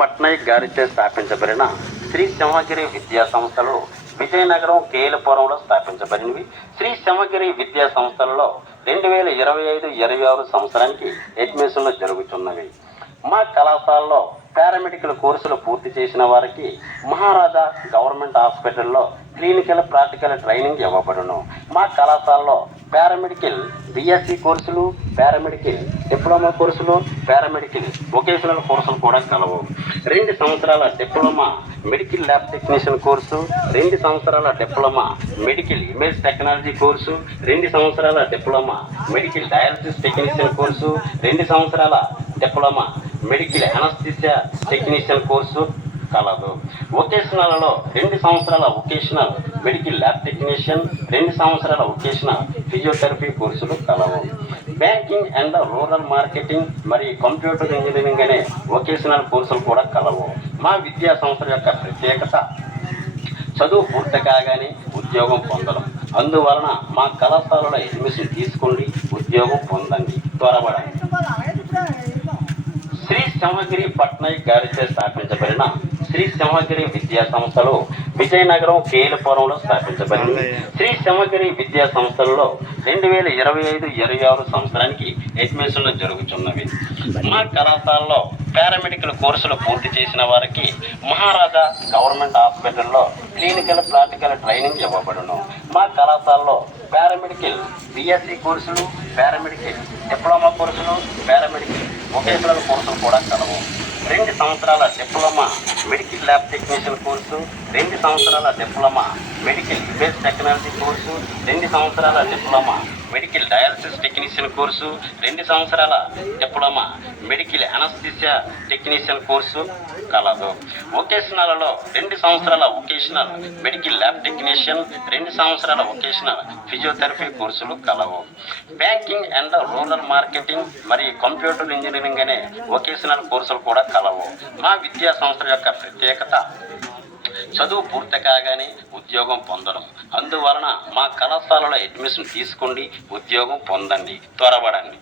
పట్నాయక్ గారిచే స్థాపించబడిన శ్రీ సింహగిరి విద్యా సంస్థలు విజయనగరం కేఎలపురంలో స్థాపించబడినవి. శ్రీ సింహగిరి విద్యా సంస్థలలో 2025-26 సంవత్సరానికి అడ్మిషన్లు జరుగుతున్నవి. మా కళాశాలలో పారామెడికల్ కోర్సులు పూర్తి చేసిన వారికి మహారాజా గవర్నమెంట్ హాస్పిటల్లో క్లినికల్ ప్రాక్టికల్ ట్రైనింగ్ ఇవ్వబడును. మా కళాశాలలో పారామెడికల్ బిఎస్సి కోర్సులు, పారామెడికల్ డిప్లొమా కోర్సులు, పారామెడికల్ వొకేషనల్ కోర్సులు కూడా కలవు. 2 సంవత్సరాల diploma medical lab technician course, 2 సంవత్సరాల diploma medical image technology course, 2 సంవత్సరాల diploma medical dialysis technician course, 2 సంవత్సరాల diploma medical anaesthesia technician course కలదు. వొకేషనల్లో 2 సంవత్సరాల వొకేషనల్ మెడికల్ ల్యాబ్ టెక్నీషియన్, 2 సంవత్సరాల వొకేషనల్ ఫిజియోథెరపీ కోర్సులు కలవు. బ్యాంకింగ్ అండ్ రూరల్ మార్కెటింగ్ మరియు కంప్యూటర్ ఇంజనీరింగ్ అనే వొకేషనల్ కోర్సులు కూడా కలవు. మా విద్యా సంస్థల యొక్క ప్రత్యేకత చదువు పూర్తి కాగానే ఉద్యోగం పొందడం. అందువలన మా కళాశాలలో అడ్మిషన్ తీసుకోండి, ఉద్యోగం పొందండి, త్వరపడండి. శ్రీ సింహగిరి పట్నాయక్ గారిచే స్థాపించబడిన శ్రీ సింహగిరి విద్యా సంస్థలు విజయనగరం కేఎలపురంలో స్థాపించబడింది. శ్రీ సింహగిరి విద్యా సంస్థలలో 2025-26 సంవత్సరానికి అడ్మిషన్లు జరుగుతున్నవి. మా కళాశాలలో పారామెడికల్ కోర్సులు పూర్తి చేసిన వారికి మహారాజా గవర్నమెంట్ హాస్పిటల్లో క్లినికల్ ప్రాక్టికల్ ట్రైనింగ్ ఇవ్వబడును. మా కళాశాలలో పారామెడికల్ బిఎస్సి కోర్సులు, పారామెడికల్ డిప్లొమా కోర్సులు, పారామెడికల్ వొకేషనల్ కోర్సులు కూడా కలవు. 2 సంవత్సరాల diploma medical lab technician course, 2 సంవత్సరాల diploma medical image technology course, 2 సంవత్సరాల diploma medical dialysis technician course, 2 సంవత్సరాల diploma medical anaesthesia technician course కలదు. వొకేషనల్లో 2 సంవత్సరాల వొకేషనల్ మెడికల్ ల్యాబ్ టెక్నీషియన్, 2 సంవత్సరాల వొకేషనల్ ఫిజియోథెరపీ కోర్సులు కలవు. బ్యాంకింగ్ అండ్ రూరల్ మార్కెటింగ్ మరియు కంప్యూటర్ ఇంజనీరింగ్ అనే వొకేషనల్ కోర్సులు కూడా కలవు. మా విద్యా సంస్థల యొక్క ప్రత్యేకత చదువు పూర్తి కాగానే ఉద్యోగం పొందడం. అందువలన మా కళాశాలలో అడ్మిషన్ తీసుకోండి, ఉద్యోగం పొందండి, త్వరపడండి.